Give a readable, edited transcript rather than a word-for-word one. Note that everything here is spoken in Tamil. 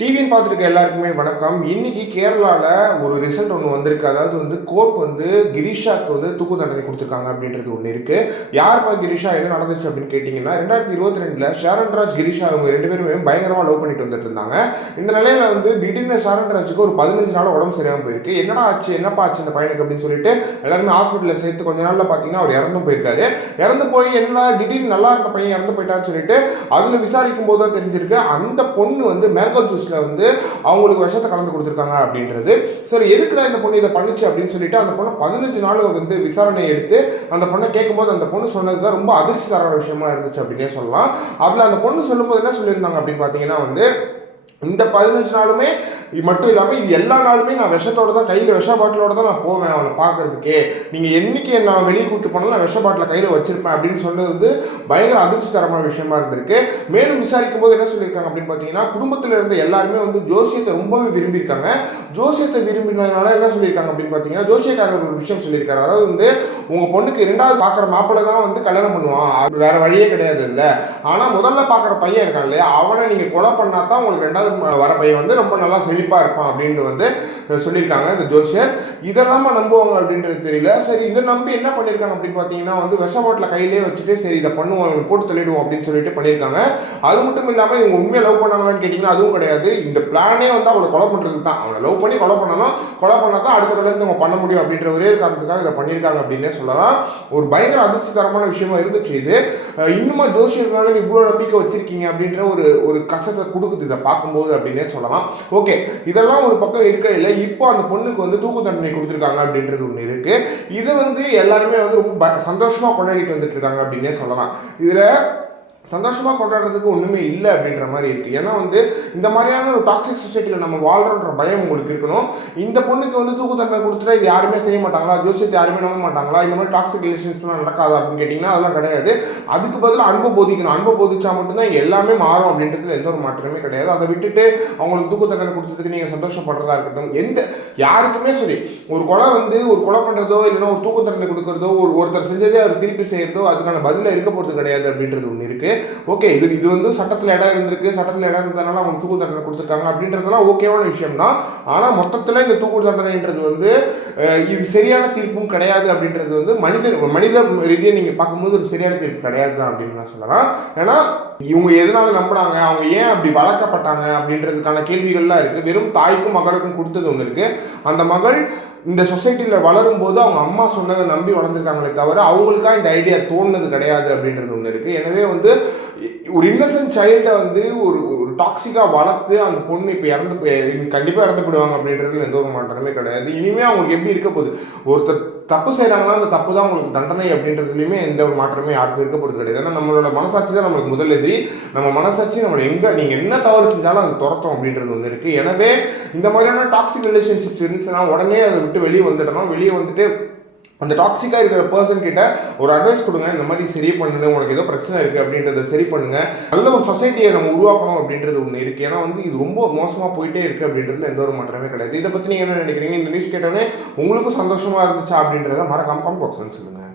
டிவின்னு பார்த்துருக்க எல்லாருக்குமே வணக்கம். இன்னைக்கு கேரளாவில் ஒரு ரிசல்ட் ஒன்று வந்திருக்கு. அதாவது கோர்ட் கிரீஷாவுக்கு தூக்கு தண்டனை கொடுத்துருக்காங்க அப்படின்றது ஒன்று இருக்கு. யாருப்பா கிரீஷா, என்ன நடந்துச்சு அப்படின்னு கேட்டிங்கன்னா, 2022 ஷாரன்ராஜ் கிரீஷா அவங்க ரெண்டு பேருமே பயங்கரமாக லவ் பண்ணிட்டு வந்துட்டு இருந்தாங்க. இந்த நிலையில திடீர்னு ஷாரன்ராஜுக்கு ஒரு 15 நாள் உடம்பு சரியாமல் போயிருக்கு. என்னடா ஆச்சு, என்னப்பா ஆச்சு இந்த பையனுக்கு அப்படின்னு சொல்லிட்டு எல்லாருமே ஹாஸ்பிட்டலில் சேர்த்து கொஞ்ச நாளில் பார்த்தீங்கன்னா அவர் இறந்தும் போயிருக்காரு. இறந்து போய் என்னடா திடீர்னு நல்லா இருந்த பையன் இறந்து போயிட்டான்னு சொல்லிட்டு அதில் விசாரிக்கும் போது தான் தெரிஞ்சிருக்கு அந்த பொண்ணு மேங்கோ ஜூஸ் அவங்களுக்கு விஷத்தை கலந்து கொடுத்துருக்காங்க அப்படின்றது. சரி, எதுக்குடா இந்த பொண்ணு இதை பண்ணுச்சு அப்படின்னு சொல்லிட்டு அந்த பொண்ணை 15 நாள் விசாரணை எடுத்து அந்த பொண்ணை கேட்கும்போது அந்த பொண்ணு சொன்னதுதான் ரொம்ப அதிர்ச்சி தர விஷயமா இருந்துச்சு அப்படின்னே சொல்லலாம். அதுல அந்த பொண்ணு சொல்லும்போது என்ன சொல்லியிருந்தாங்க அப்படின்னு பார்த்தீங்கன்னா, இந்த 15 நாளுமே மட்டும் இல்லாமல் இது எல்லா நாளுமே நான் விஷத்தோட தான், கையில் விஷ பாட்டிலோட தான் நான் போவேன் அவனை பார்க்கறதுக்கே. நீங்கள் என்னைக்கு நான் வெளியே கூப்பிட்டு போனாலும் நான் விஷ பாட்டிலை கையில் வச்சிருப்பேன் அப்படின்னு சொன்னது பயங்கர அதிர்ச்சி தரமான விஷயமா இருந்திருக்கு. மேலும் விசாரிக்கும் போது என்ன சொல்லியிருக்காங்க அப்படின்னு பார்த்தீங்கன்னா, குடும்பத்தில் இருந்த எல்லாருமே ஜோசியத்தை ரொம்பவே விரும்பியிருக்காங்க. ஜோசியத்தை விரும்பினதுனால என்ன சொல்லியிருக்காங்க அப்படின்னு பார்த்தீங்கன்னா, ஜோசியக்காரர் ஒரு விஷயம் சொல்லியிருக்காரு. அதாவது உங்கள் பொண்ணுக்கு 2வது பார்க்குற மாப்பிள்ளை தான் கல்யாணம் பண்ணுவான், அது வேற வழியே கிடையாது இல்லை. ஆனால் முதல்ல பார்க்குற பையன் இருக்கான் இல்லையா, அவனை நீங்கள் கொலை பண்ணா தான் உங்களுக்கு 2வது வர பையன் ரொம்ப நல்லா செழிப்பாக இருப்பான் அப்படின்னு சொல்லியிருக்காங்க இந்த ஜோசியர். இதெல்லாம் நம்புவாங்க அப்படின்றது தெரியல. சரி, இதை நம்பி என்ன பண்ணியிருக்காங்க அப்படின்னு பார்த்தீங்கன்னா, விஷ பாட்டில் கையிலே வச்சுட்டு சரி இதை பண்ணுவோம், போட்டு தள்ளிடுவோம் அப்படின்னு சொல்லிட்டு பண்ணியிருக்காங்க. அது மட்டும் இல்லாமல் இவங்க உண்மையை லவ் பண்ணாங்களான்னு கேட்டிங்கன்னா அதுவும் கிடையாது. இந்த பிளானே அவளை கொலை பண்ணுறதுக்கு தான். அவனை லவ் பண்ணி கொலை பண்ணணும், கொலை பண்ணால் தான் அடுத்த கல்யாணத்தை அவங்க பண்ண முடியும் அப்படின்ற ஒரே காரணத்துக்காக இதை பண்ணியிருக்காங்க அப்படின்னே சொல்லலாம். ஒரு பயங்கர அதிர்ச்சிகரமான விஷயமா இருந்துச்சு இது. இன்னுமா ஜோசியர்களால இவ்வளோ நம்பிக்கை வச்சிருக்கீங்க அப்படின்ற ஒரு கஷ்டத்தை கொடுக்குது இதை பார்க்கும்போது அப்படின்னே சொல்லலாம். ஓகே, இதெல்லாம் ஒரு பக்கம் இருக்க இல்லை. இப்போ அந்த பொண்ணுக்கு தூக்கு தண்டனை கொடுத்துருக்காங்க அப்படின்றது ஒன்று இருக்கு. இதை எல்லாருமே ரொம்ப சந்தோஷமா கொண்டாடிட்டு வந்துட்டு இருக்காங்க அப்படின்னே சொல்லலாம். இதுல சந்தோஷமாக கொண்டாடுறதுக்கு ஒன்றுமே இல்லை அப்படின்ற மாதிரி இருக்குது. ஏன்னா இந்த மாதிரியான ஒரு டாக்ஸிக் சொசைட்டியில் நம்ம வாழ்கிறோன்ற பயம் உங்களுக்கு இருக்கணும். இந்த பொண்ணுக்கு தூக்கு தண்டனை கொடுத்துட்டா இது யாருமே செய்ய மாட்டாங்களா, ஜோசியத்தை யாருமே நம்ப மாட்டாங்களா, இந்த மாதிரி டாக்ஸிக் ரிலேஷன்ஸ்லாம் நடக்காது அப்படின்னு கேட்டிங்கன்னா அதெல்லாம் கிடையாது. அதுக்கு பதிலாக அன்பை போதிக்கணும். அன்பை போதிச்சா மட்டும்தான் இங்கே எல்லாமே மாறும் அப்படின்றதுல எந்த ஒரு மாற்றமே கிடையாது. அதை விட்டுட்டு அவங்களுக்கு தூக்கு தண்டனை கொடுத்ததுக்கு நீங்கள் சந்தோஷப்படுறதா இருக்கட்டும், யாருக்குமே சரி, ஒரு கொலை ஒரு கொலை பண்ணுறதோ இல்லைன்னா ஒரு தூக்கு தண்டனை கொடுக்குறதோ ஒருத்தர் செஞ்சதே அவர் திருப்பி செய்யறதோ அதுக்கான பதிலாக இருக்க போகிறது கிடையாது அப்படின்றது ஒன்று இருக்குது. ஓகே, இது சட்டத்தில் இடம் இருந்திருக்கு, சட்டத்தில் இடம் இருந்ததுனால அவங்க தூக்கு தண்டனை கொடுத்துருக்காங்க அப்படின்றதெல்லாம் ஓகேவான விஷயம் தான். ஆனால் மொத்தத்தில் இந்த தூக்கு தண்டனைன்றது இது சரியான தீர்ப்பும் கிடையாது அப்படின்றது மனித ரீதியாக நீங்கள் பார்க்கும்போது ஒரு சரியான தீர்ப்பு கிடையாது தான் அப்படின்னு நான் சொல்லலாம். ஏன்னா இவங்க எதனால நம்புறாங்க, அவங்க ஏன் அப்படி வளர்க்கப்பட்டாங்க அப்படின்றதுக்கான கேள்விகள்லாம் இருக்குது. வெறும் தாய்க்கும் மகளுக்கும் கொடுத்தது ஒன்று இருக்குது. அந்த மகள் இந்த சொசைட்டியில் வளரும் போது அவங்க அம்மா சொன்னதை நம்பி வளர்ந்துருக்காங்களே தவிர அவங்களுக்காக இந்த ஐடியா தோணுனது கிடையாது அப்படின்றது ஒன்று இருக்குது. எனவே ஒரு இன்னசென்ட் சைல்டை ஒரு டாக்ஸிக்காக வளர்த்து அந்த பொண்ணு இப்போ கண்டிப்பாக இறந்து போயிடுவாங்க அப்படின்றதுல எந்த ஒரு மாற்றமே கிடையாது. இனிமேல் அவங்களுக்கு எப்படி இருக்க போகுது, ஒருத்தர் தப்பு செய்கிறாங்கன்னா அந்த தப்பு தான் உங்களுக்கு தண்டனை அப்படின்றதுலையுமே எந்த ஒரு மாற்றமே யாருக்கும் இருக்க போகிறது கிடையாது. ஏன்னா நம்மளோட மனசாட்சி தான் நம்மளுக்கு முதல் எதிரி. நம்ம மனசாட்சி நம்மளை நீங்கள் என்ன தவறு செஞ்சாலும் அது துரத்தும் அப்படின்றது ஒன்று இருக்குது. எனவே இந்த மாதிரியான டாக்ஸிக் ரிலேஷன்ஷிப்ஸ் இருந்துச்சுன்னா உடனே அதை விட்டு வெளியே வந்துடணும். வெளியே வந்துட்டு அந்த டாக்ஸிக்காக இருக்கிற பர்சன் கிட்ட ஒரு அட்வைஸ் கொடுங்க, இந்த மாதிரி சரி பண்ணுங்க, உனக்கு ஏதோ பிரச்சனை இருக்குது அப்படின்றத சரி பண்ணுங்க, நல்ல ஒரு சொசைட்டியை நம்ம உருவாக்கணும் அப்படின்றது ஒன்று இருக்குது. ஏன்னா இது ரொம்ப மோசமாக போயிட்டே இருக்குது அப்படின்றதுல எந்த ஒரு மாற்றமே கிடையாது. இதை பற்றி நீங்கள் என்ன நினைக்கிறீங்க? இந்த நியூஸ் கேட்டோன்னே உங்களுக்கும் சந்தோஷமாக இருந்துச்சா அப்படின்றத மறக்காம கமெண்ட் பாக்ஸ்ல சொல்லுங்கள்.